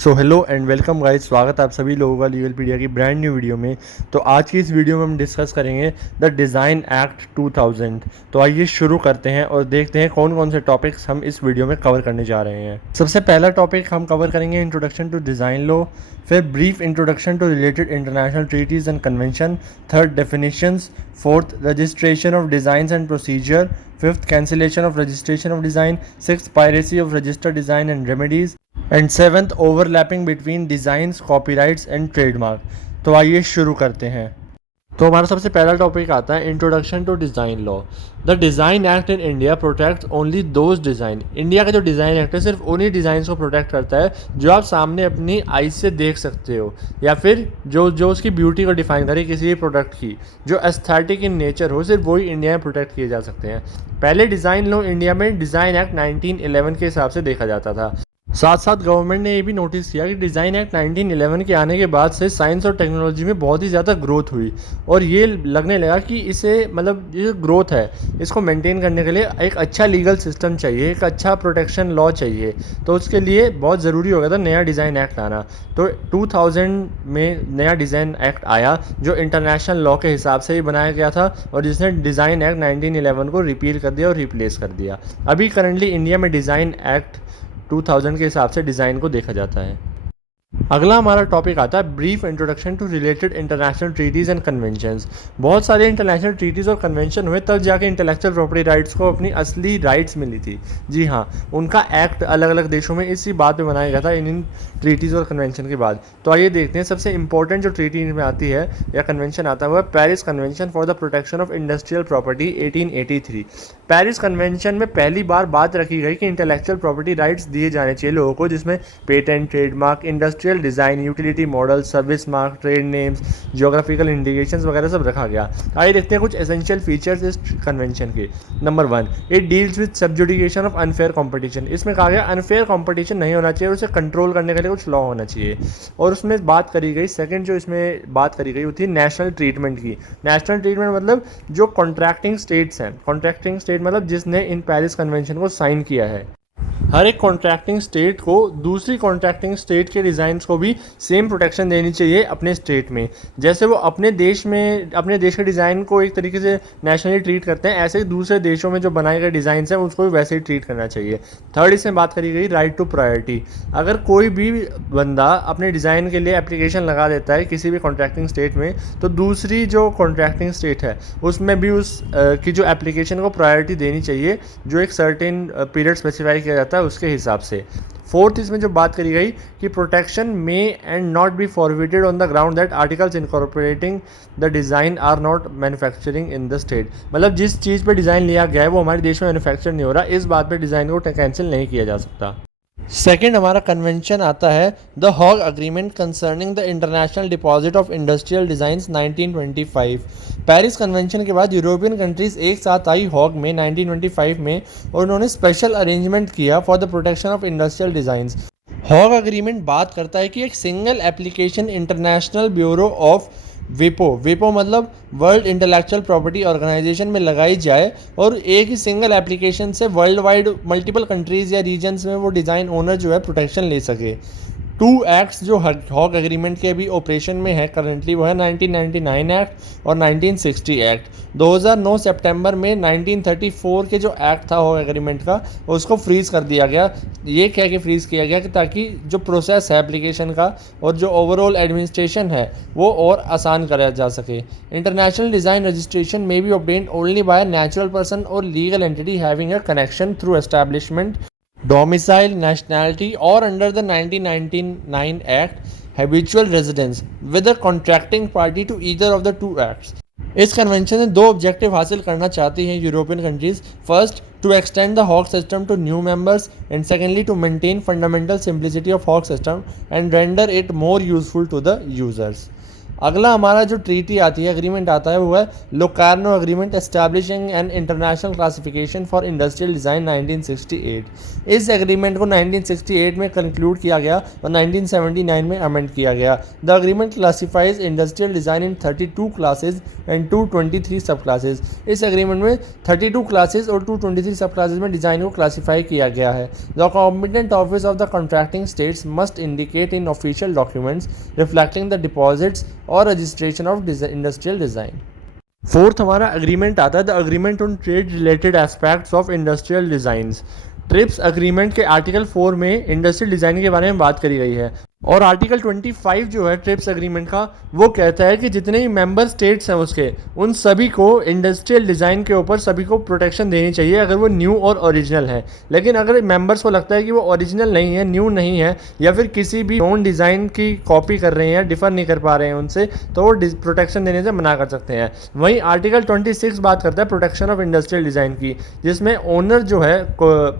So hello and welcome guys, स्वागत है आप सभी लोगों का लीगलपीडिया की ब्रांड न्यू वीडियो में। तो आज की इस वीडियो में हम डिस्कस करेंगे द डिज़ाइन एक्ट 2000। तो आइए शुरू करते हैं और देखते हैं कौन कौन से टॉपिक्स हम इस वीडियो में कवर करने जा रहे हैं। सबसे पहला टॉपिक हम कवर करेंगे इंट्रोडक्शन टू डिज़ाइन लॉ, फिर brief introduction to related international treaties and convention, third definitions, fourth registration of designs and procedure, fifth cancellation of registration of design, sixth piracy of registered design and remedies, and seventh overlapping between designs, copyrights and trademark. तो आइए शुरू करते हैं। तो हमारा सबसे पहला topic आता है introduction to design law. The design act in India protects only those design. India का जो डिज़ाइन एक्ट है सिर्फ उन्हीं डिज़ाइंस को प्रोटेक्ट करता है जो आप सामने अपनी आईज से देख सकते हो, या फिर जो जो उसकी ब्यूटी को डिफाइन करे किसी भी प्रोडक्ट की, जो एस्थेटिक इन नेचर हो, सिर्फ वही इंडिया में प्रोटेक्ट किए जा सकते हैं। पहले डिज़ाइन लॉ इंडिया में डिज़ाइन एक्ट 1911 के हिसाब से देखा जाता था। साथ साथ गवर्नमेंट ने ये भी नोटिस किया कि डिज़ाइन एक्ट 1911 के आने के बाद से साइंस और टेक्नोलॉजी में बहुत ही ज़्यादा ग्रोथ हुई, और ये लगने लगा कि इसे मतलब ये ग्रोथ है इसको मेंटेन करने के लिए एक अच्छा लीगल सिस्टम चाहिए, एक अच्छा प्रोटेक्शन लॉ चाहिए। तो उसके लिए बहुत ज़रूरी हो गया था नया डिज़ाइन एक्ट आना। तो 2000 में नया डिज़ाइन एक्ट आया जो इंटरनेशनल लॉ के हिसाब से ही बनाया गया था, और जिसने डिज़ाइन एक्ट 1911 को रिपील कर दिया और रिप्लेस कर दिया। अभी करंटली इंडिया में डिज़ाइन एक्ट 2000 के हिसाब से डिज़ाइन को देखा जाता है। अगला हमारा टॉपिक आता है brief introduction to related international treaties and conventions. बहुत सारे इंटरनेशनल ट्रीटीज़ और कन्वेंशन हुए तब जाके इंटेलेक्चुअल प्रॉपर्टी राइट्स को अपनी असली राइट्स मिली थी। जी हाँ, उनका एक्ट अलग अलग देशों में इसी बात पे बनाया गया था इन ट्रीटीज़ और कन्वेंशन के बाद। तो आइए देखते हैं सबसे इंपॉर्टेंट जो ट्रीटी में आती है या कन्वेंशन आता है वो है Paris convention for the protection of industrial property 1883। Paris convention में पहली बार बात रखी गई कि इंटेलेक्चुअल प्रॉपर्टी राइट्स दिए जाने चाहिए लोगों को, जिसमें patent, trademark, industrial design, utility model, service mark, trade names, geographical indications वगैरह सब रखा गया। आइए देखते हैं कुछ एसेंशियल फीचर्स इस कन्वेंशन के। Number 1, it deals with subjudication of unfair competition. इसमें कहा गया अनफेयर कंपटीशन नहीं होना चाहिए और उसे कंट्रोल करने के लिए कुछ लॉ होना चाहिए। और उसमें बात करी गई सेकंड जो इसमें बात करी गई वो थी नेशनल ट्रीटमेंट की। नेशनल ट्रीटमेंट मतलब जो कॉन्ट्रैक्टिंग स्टेट्स हैं, कॉन्ट्रैक्टिंग स्टेट मतलब जिसने इन पेरिस कन्वेंशन को साइन किया है, हर एक कॉन्ट्रैक्टिंग स्टेट को दूसरी कॉन्ट्रैक्टिंग स्टेट के डिज़ाइंस को भी सेम प्रोटेक्शन देनी चाहिए अपने स्टेट में। जैसे वो अपने देश में अपने देश के डिज़ाइन को एक तरीके से नेशनली ट्रीट करते हैं, ऐसे ही दूसरे देशों में जो बनाए गए डिज़ाइंस हैं उसको भी वैसे ही ट्रीट करना चाहिए। थर्ड इसमें बात करी गई राइट टू प्रायोरिटी। अगर कोई भी बंदा अपने डिज़ाइन के लिए एप्लीकेशन लगा देता है किसी भी कॉन्ट्रैक्टिंग स्टेट में, तो दूसरी जो कॉन्ट्रैक्टिंग स्टेट है उसमें भी उस की जो एप्लीकेशन को प्रायोरिटी देनी चाहिए, जो एक सर्टेन पीरियड स्पेसिफाई किया जाता है उसके हिसाब से। फोर्थ इसमें जो बात करी गई कि protection may and not be forwarded on the ground that articles incorporating the design are not manufacturing in the state. मतलब जिस चीज़ पर डिज़ाइन लिया गया है वो हमारे देश में मैन्युफैक्चर नहीं हो रहा, इस बात पे डिज़ाइन को कैंसिल नहीं किया जा सकता। सेकेंड हमारा कन्वेंशन आता है the Hague agreement concerning the international deposit of industrial designs 1925। Paris convention के बाद यूरोपियन कंट्रीज एक साथ आई हॉग में 1925 में, और उन्होंने स्पेशल अरेंजमेंट किया for the protection of industrial designs. Hague agreement बात करता है कि एक single application international bureau of विपो मतलब वर्ल्ड इंटेलेक्चुअल प्रॉपर्टी ऑर्गेनाइजेशन में लगाई जाए, और एक ही सिंगल एप्लीकेशन से वर्ल्ड वाइड मल्टीपल कंट्रीज़ या रीजन्स में वो डिज़ाइन ओनर जो है प्रोटेक्शन ले सके। टू एक्ट्स जो हॉग एग्रीमेंट के अभी ऑपरेशन में है करंटली वो है 1999 एक्ट और 1960 एक्ट। 2009 सितंबर में 1934 के जो एक्ट था हॉग एग्रीमेंट का उसको फ्रीज़ कर दिया गया। ये कह के फ्रीज़ किया गया कि ताकि जो प्रोसेस है एप्लीकेशन का और जो ओवरऑल एडमिनिस्ट्रेशन है वो और आसान करा जा सके। इंटरनेशनल डिज़ाइन रजिस्ट्रेशन में be obtained only by natural person और legal entity having a connection through establishment, domicile, nationality, or under the 1999 Act, habitual residence with a contracting party to either of the two acts। इस convention में दो objective हासिल करना चाहती हैं European countries. First, to extend the Hague system to new members, and secondly to maintain fundamental simplicity of Hague system and render it more useful to the users. अगला हमारा जो ट्रीटी आती है, एग्रीमेंट आता है, वो है Locarno agreement establishing an international classification for industrial design 1968। इस एग्रीमेंट को 1968 में कंक्लूड किया गया और 1979 में अमेंड किया गया। The agreement classifies industrial design in 32 classes and 223 सब क्लासेज। इस एग्रीमेंट में 32 क्लासेज और 223 सब क्लासेज में डिज़ाइन को क्लासीफाई किया गया है। The competent office of the contracting states must indicate in official documents reflecting the deposits और registration of industrial design. Fourth हमारा एग्रीमेंट आता है, the agreement on trade related aspects of industrial designs. TRIPS agreement के article 4 में industrial design के बारे में बात करी गई है और आर्टिकल 25 जो है ट्रिप्स एग्रीमेंट का, वो कहता है कि जितने भी मेंबर स्टेट्स हैं उसके, उन सभी को इंडस्ट्रियल डिज़ाइन के ऊपर सभी को प्रोटेक्शन देनी चाहिए अगर वो न्यू और ओरिजिनल है। लेकिन अगर मेंबर्स को लगता है कि वो ओरिजिनल नहीं है, न्यू नहीं है, या फिर किसी भी नॉन डिज़ाइन की कॉपी कर रहे हैं, डिफ़र नहीं कर पा रहे हैं उनसे, तो वो प्रोटेक्शन देने से मना कर सकते हैं। वहीं आर्टिकल 26 बात करता है प्रोटेक्शन ऑफ इंडस्ट्रियल डिज़ाइन की, जिसमें ओनर जो है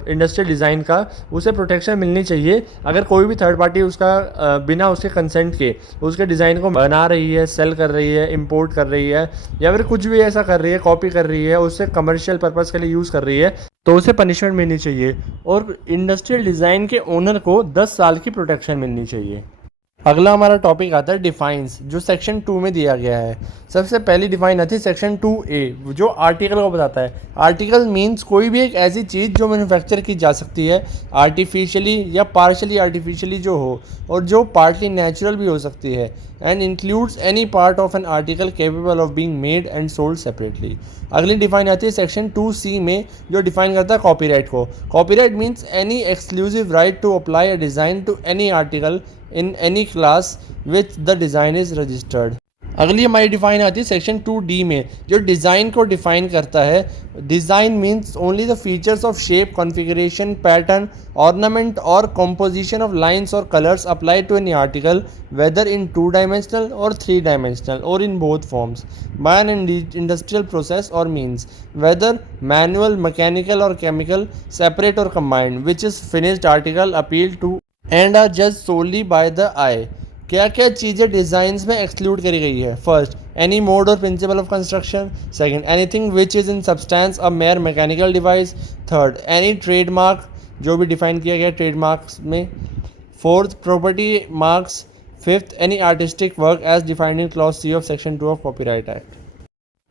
इंडस्ट्रियल डिज़ाइन का, उसे प्रोटेक्शन मिलनी चाहिए अगर कोई भी थर्ड पार्टी उसका बिना उसके कंसेंट के उसके डिज़ाइन को बना रही है, सेल कर रही है, इंपोर्ट कर रही है, या फिर कुछ भी ऐसा कर रही है, कॉपी कर रही है, उससे कमर्शियल पर्पज़ के लिए यूज़ कर रही है, तो उसे पनिशमेंट मिलनी चाहिए। और इंडस्ट्रियल डिज़ाइन के ओनर को 10 साल की प्रोटेक्शन मिलनी चाहिए। अगला हमारा टॉपिक आता है डिफाइंस, जो सेक्शन 2 में दिया गया है। सबसे पहली डिफाइन आती है सेक्शन 2A, जो आर्टिकल को बताता है। आर्टिकल मींस कोई भी एक ऐसी चीज़ जो मैन्युफैक्चर की जा सकती है आर्टिफिशियली या पार्शली आर्टिफिशियली जो हो, और जो पार्टली नेचुरल भी हो सकती है, and includes any part of an article capable of being made and sold separately. अगली डिफाइन आती है सेक्शन 2C में, जो डिफाइन करता है कॉपीराइट को। Copyright means any exclusive right to apply a design to any article in any class which the design is registered। अगली हमारी डिफाइन आती है सेक्शन 2D में, जो डिज़ाइन को डिफाइन करता है। Design means only the features of shape, configuration, pattern, ornament और कॉम्पोजिशन ऑफ लाइन्स और colours apply to any article whether in 2 dimensional और 3 डायमेंशनल और in both forms by an industrial process और means whether manual, mechanical और chemical, separate और combined, which is finished article appeal to and are जज solely by the आई। क्या क्या चीज़ें designs में एक्सक्लूड करी गई है? फर्स्ट, एनी मोड और principle of construction. Second, anything which is in substance a mere mechanical device. Third, any trademark, जो भी डिफाइन किया गया ट्रेडमार्क्स में। Fourth, property marks. Fifth, any artistic work as defined in clause C of section 2 of copyright act.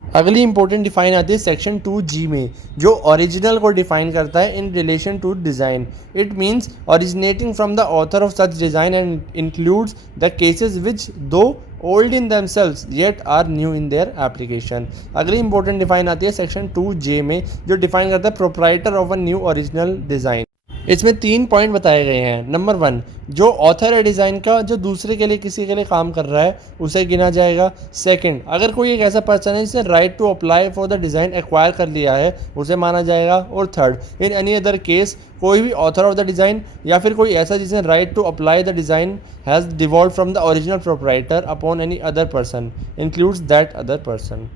अगली important define आती है section 2G में, जो ओरिजिनल को डिफाइन करता है in relation to design. It means originating from the author of such design and includes the cases which though old in themselves yet are new in their application. अगली important define आती है section 2J में, जो define करता है proprietor of a new original design. इसमें 3 point बताए गए हैं। नंबर 1, जो ऑथर है डिज़ाइन का, जो दूसरे के लिए किसी के लिए काम कर रहा है, उसे गिना जाएगा। सेकंड, अगर कोई एक ऐसा पर्सन है जिसने right to apply for the design acquire कर लिया है, उसे माना जाएगा। और third, in any other case, कोई भी ऑथर ऑफ द डिज़ाइन या फिर कोई ऐसा जिसने right to apply the design has devolve from the original proprietor upon any other person includes that other person.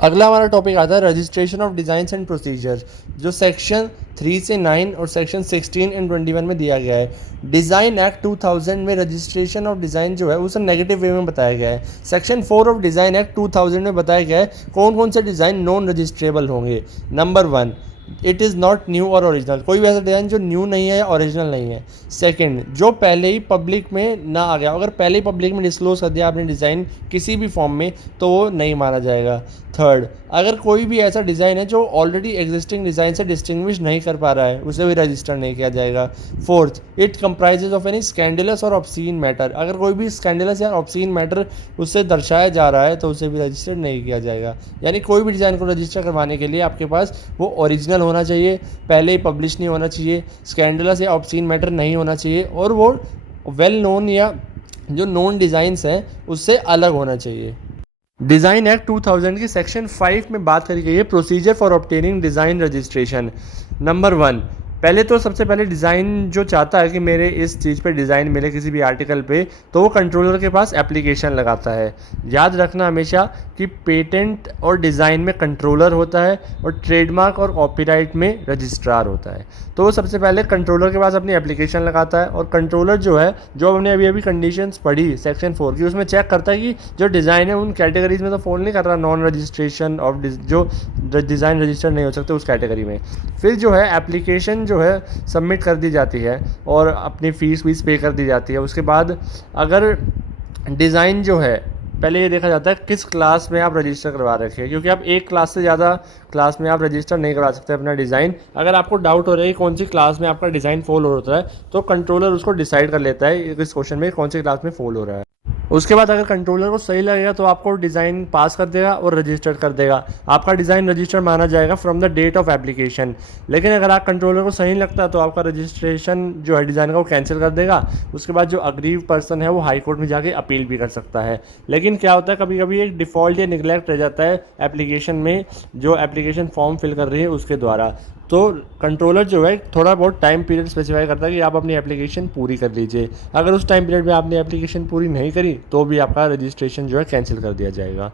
अगला हमारा टॉपिक आता है registration of designs and procedure, जो सेक्शन 3 से 9 और सेक्शन 16 एंड 21 में दिया गया है। डिज़ाइन एक्ट 2000 में रजिस्ट्रेशन ऑफ डिज़ाइन जो है उसे नेगेटिव वे में बताया गया है। सेक्शन 4 ऑफ डिज़ाइन एक्ट 2000 में बताया गया है कौन कौन से डिज़ाइन नॉन रजिस्ट्रेबल होंगे। Number 1, it is not new और ओरिजिनल, कोई भी ऐसा डिज़ाइन जो न्यू नहीं है या ओरिजिनल नहीं है। सेकंड, जो पहले ही पब्लिक में ना आ गया, अगर पहले ही पब्लिक में डिस्क्लोज कर दिया आपने डिज़ाइन किसी भी फॉर्म में, तो वो नहीं माना जाएगा। थर्ड, अगर कोई भी ऐसा डिज़ाइन है जो ऑलरेडी एग्जिस्टिंग डिज़ाइन से डिस्टिंग्विश नहीं कर पा रहा है, उसे भी रजिस्टर नहीं किया जाएगा। Fourth, it comprises of any scandalous और ऑब्सीन मैटर, अगर कोई भी स्कैंडलस या ऑब्सीन मैटर उससे दर्शाया जा रहा है तो उसे भी रजिस्टर नहीं किया जाएगा। यानी कोई भी डिज़ाइन को रजिस्टर करवाने के लिए आपके पास वो ओरिजिनल होना चाहिए, पहले ही पब्लिश नहीं होना चाहिए, स्कैंडलस या ऑब्सीन मैटर नहीं होना चाहिए, और वो वेल नोन या जो नोन डिज़ाइंस हैं उससे अलग होना चाहिए। डिज़ाइन एक्ट 2000 की सेक्शन 5 में बात करी गई है procedure for obtaining design registration. Number 1, पहले तो सबसे पहले डिज़ाइन जो चाहता है कि मेरे इस चीज़ पे डिज़ाइन मिले किसी भी आर्टिकल पे, तो वो कंट्रोलर के पास एप्लीकेशन लगाता है। याद रखना हमेशा कि पेटेंट और डिज़ाइन में कंट्रोलर होता है और ट्रेडमार्क और कॉपीराइट में रजिस्ट्रार होता है। तो वो सबसे पहले कंट्रोलर के पास अपनी एप्लीकेशन लगाता है और कंट्रोलर जो है, जो हमने अभी अभी कंडीशंस पढ़ी सेक्शन 4 की, उसमें चेक करता है कि जो डिज़ाइन है उन कैटेगरीज में तो फॉल नहीं कर रहा, नॉन रजिस्ट्रेशन ऑफ जो डिज़ाइन रजिस्टर नहीं हो सकते उस कैटेगरी में। फिर जो है एप्लीकेशन जो है सबमिट कर दी जाती है और अपनी फ़ीस पे कर दी जाती है। उसके बाद अगर डिज़ाइन जो है, पहले ये देखा जाता है किस क्लास में आप रजिस्टर करवा रखे हैं, क्योंकि आप एक क्लास से ज़्यादा क्लास में आप रजिस्टर नहीं करवा सकते अपना डिज़ाइन। अगर आपको डाउट हो रहा है कि कौन सी क्लास में आपका डिज़ाइन फॉल होता है, तो कंट्रोलर उसको डिसाइड कर लेता है इस क्वेश्चन में कौन सी क्लास में फॉल हो रहा है। उसके बाद अगर कंट्रोलर को सही लगेगा तो आपको डिज़ाइन पास कर देगा और रजिस्टर कर देगा। आपका डिज़ाइन रजिस्टर माना जाएगा from the date of application. लेकिन अगर आप कंट्रोलर को सही नहीं लगता तो आपका रजिस्ट्रेशन जो है डिज़ाइन का वो कैंसिल कर देगा। उसके बाद जो अग्रीव पर्सन है वो हाई कोर्ट में जाके अपील भी कर सकता है। लेकिन क्या होता है, कभी कभी एक डिफ़ॉल्ट या निगलेक्ट रह जाता है एप्लीकेशन में, जो एप्लीकेशन फॉर्म फिल कर रही है उसके द्वारा। तो कंट्रोलर जो है थोड़ा बहुत टाइम पीरियड स्पेसिफाई करता है कि आप अपनी एप्लीकेशन पूरी कर लीजिए। अगर उस टाइम पीरियड में आपने एप्लीकेशन पूरी नहीं करी तो भी आपका रजिस्ट्रेशन जो है कैंसिल कर दिया जाएगा।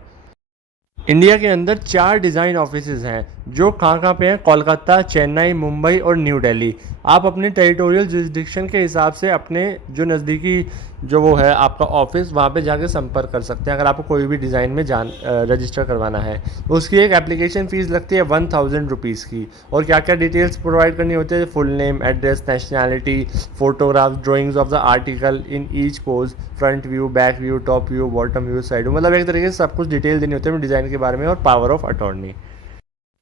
इंडिया के अंदर 4 डिज़ाइन ऑफिसेज हैं जो कहाँ पे हैं, कोलकाता, चेन्नई, मुंबई और न्यू दिल्ली। आप अपने टेरिटोरियल जुरिसडिक्शन के हिसाब से अपने जो नज़दीकी जो वो है आपका ऑफिस, वहाँ पे जाके संपर्क कर सकते हैं अगर आपको कोई भी डिज़ाइन में रजिस्टर करवाना है। उसकी एक एप्लीकेशन फ़ीस लगती है 1000 रुपीज़ की। और क्या क्या डिटेल्स प्रोवाइड करनी होती है, full name, address, nationality, photographs, drawings of the article in each pose, front view, back view, top view, bottom view, side view, मतलब एक तरीके से सब कुछ डिटेल देनी होती है डिज़ाइन के बारे में, और पावर ऑफ अटॉर्नी।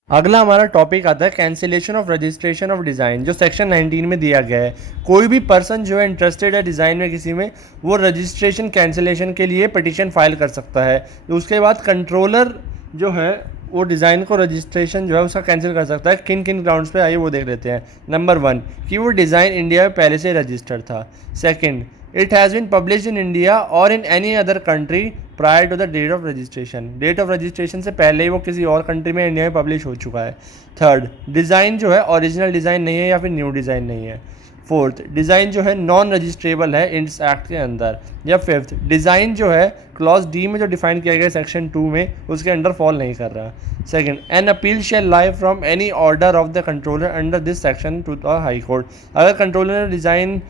अगला हमारा टॉपिक आता है cancellation of registration of design, जो सेक्शन 19 में दिया गया है। कोई भी पर्सन जो है इंटरेस्टेड है डिज़ाइन में किसी में, वो रजिस्ट्रेशन कैंसिलेशन के लिए पिटीशन फाइल कर सकता है। उसके बाद कंट्रोलर जो है वो डिज़ाइन को रजिस्ट्रेशन जो है उसका कैंसिल कर सकता है। किन किन ग्राउंड्स पे, आइए वो देख लेते हैं। नंबर 1 कि वो डिज़ाइन इंडिया में पहले से रजिस्टर्ड था। Second, it has been published in India और in any other country prior to the date of registration. Date of registration से पहले ही वो किसी और कंट्री में इंडिया में पब्लिश हो चुका है। थर्ड, डिज़ाइन जो है ओरिजिनल डिज़ाइन नहीं है या फिर न्यू डिज़ाइन नहीं है। फोर्थ, डिज़ाइन जो है नॉन रजिस्ट्रेबल है इस एक्ट के अंदर। या फिफ्थ, डिज़ाइन जो है क्लॉज डी में जो डिफाइन किया गया सेक्शन 2 में उसके अंडर फॉल नहीं कर रहा। Second, an appeal shall lie from any order of the controller under this section to the high court. अगर कंट्रोलर ने डिज़ाइन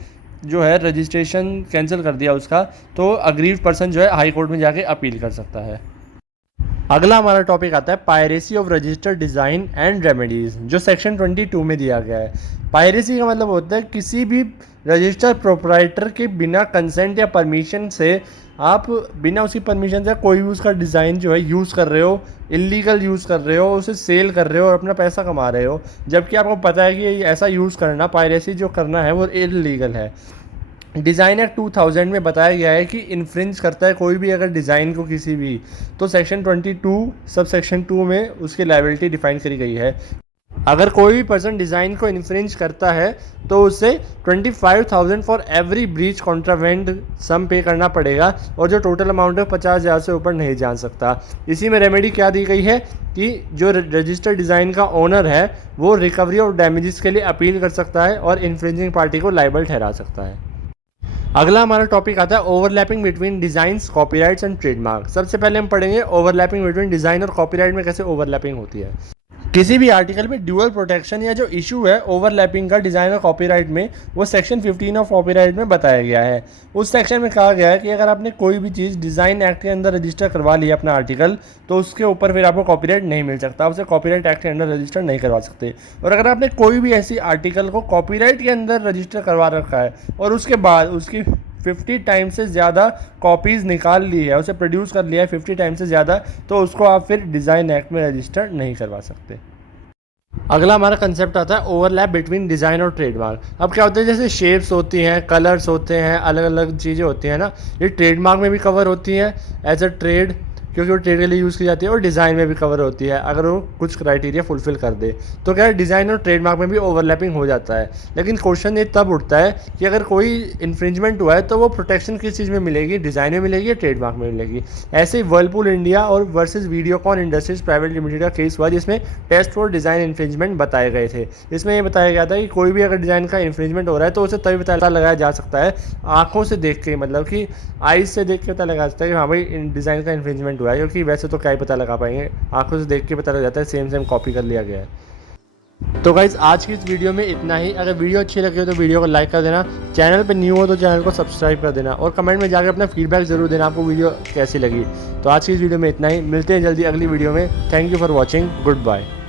जो है रजिस्ट्रेशन कैंसिल कर दिया उसका, तो अग्रीव पर्सन जो है हाई कोर्ट में जाके अपील कर सकता है। अगला हमारा टॉपिक आता है piracy of registered design and remedies, जो सेक्शन 22 में दिया गया है। पायरेसी का मतलब होता है किसी भी रजिस्टर्ड प्रोप्राइटर के बिना कंसेंट या परमिशन से, आप बिना उसकी परमिशन से कोई भी उसका डिज़ाइन जो है यूज़ कर रहे हो, इलीगल यूज़ कर रहे हो, उसे सेल कर रहे हो और अपना पैसा कमा रहे हो, जबकि आपको पता है कि ऐसा यूज़ करना, पायरेसी जो करना है वो इलीगल है। डिज़ाइन एक्ट 2000 में बताया गया है कि इन्फ्रिंज करता है कोई भी अगर डिज़ाइन को किसी भी, तो सेक्शन 22 सब सेक्शन 2 में उसकी लायबिलिटी डिफाइन करी गई है। अगर कोई भी पर्सन डिज़ाइन को इन्फ्रिंज करता है तो उसे 25,000 फॉर एवरी ब्रीच कॉन्ट्रावेंट सम पे करना पड़ेगा, और जो टोटल अमाउंट है 50,000 से ऊपर नहीं जा सकता। इसी में रेमेडी क्या दी गई है कि जो रजिस्टर्ड डिज़ाइन का ओनर है वो रिकवरी ऑफ डैमेजेस के लिए अपील कर सकता है और इन्फ्रिंजिंग पार्टी को लायबल ठहरा सकता है। अगला हमारा टॉपिक आता है overlapping between designs, copyrights and trademark. सबसे पहले हम पढ़ेंगे ओवरलैपिंग बिटवीन डिज़ाइन और कॉपीराइट में कैसे ओवरलैपिंग होती है। किसी भी आर्टिकल में ड्यूअल प्रोटेक्शन या जो इशू है ओवरलैपिंग का डिज़ाइन और कॉपीराइट में, वो सेक्शन 15 ऑफ कॉपीराइट में बताया गया है। उस सेक्शन में कहा गया है कि अगर आपने कोई भी चीज़ डिज़ाइन एक्ट के अंदर रजिस्टर करवा लिया अपना आर्टिकल, तो उसके ऊपर फिर आपको कॉपीराइट नहीं मिल सकता, उसे कॉपीराइट एक्ट के अंदर रजिस्टर नहीं करवा सकते। और अगर आपने कोई भी ऐसी आर्टिकल को कॉपीराइट के अंदर रजिस्टर करवा रखा है और उसके बाद उसकी 50 टाइम से ज़्यादा कॉपीज़ निकाल ली है, उसे प्रोड्यूस कर लिया है 50 टाइम से ज़्यादा, तो उसको आप फिर डिज़ाइन एक्ट में रजिस्टर नहीं करवा सकते। अगला हमारा कंसेप्ट आता है ओवरलैप बिटवीन डिज़ाइन और ट्रेडमार्क। अब क्या होता है, जैसे शेप्स होती हैं, कलर्स होते हैं, अलग अलग चीज़ें होती हैं ना, ये ट्रेडमार्क में भी कवर होती हैं एज अ ट्रेड। क्योंकि वो ट्रेड के लिए यूज़ की जाती है और डिज़ाइन में भी कवर होती है अगर वो कुछ क्राइटेरिया फुलफिल कर दे। तो क्या है, डिज़ाइन और ट्रेडमार्क में भी ओवरलैपिंग हो जाता है। लेकिन क्वेश्चन ये तब उठता है कि अगर कोई इन्फ्रिंजमेंट हुआ है तो वो प्रोटेक्शन किस चीज़ में मिलेगी, डिज़ाइन में मिलेगी या ट्रेडमार्क में मिलेगी। ऐसे ही वर्लपूल इंडिया और versus Videocon industries private limited का केस हुआ जिसमें टेस्ट फॉर डिज़ाइन इन्फ्रिंजमेंट बताए गए थे। इसमें ये बताया गया था कि कोई भी अगर डिज़ाइन का इन्फ्रिंजमेंट हो रहा है तो उसे तभी पता लगाया जा सकता है आंखों से देख के, मतलब कि आईज से देख के पता लगा सकता है कि हाँ भाई डिज़ाइन का इन्फ्रिंजमेंट हुआ है, क्योंकि वैसे तो क्या ही पता लगा पाएंगे, आंखों से देख के पता लग जाता है सेम कॉपी कर लिया गया है। तो गाइज़ आज की इस वीडियो में इतना ही। अगर वीडियो अच्छी लगी हो तो वीडियो को लाइक कर देना, चैनल पर न्यू हो तो चैनल को सब्सक्राइब कर देना और कमेंट में जाकर अपना फीडबैक ज़रूर देना आपको वीडियो कैसी लगी। तो आज की इस वीडियो में इतना ही, मिलते हैं जल्दी अगली वीडियो में। Thank you for watching, good bye.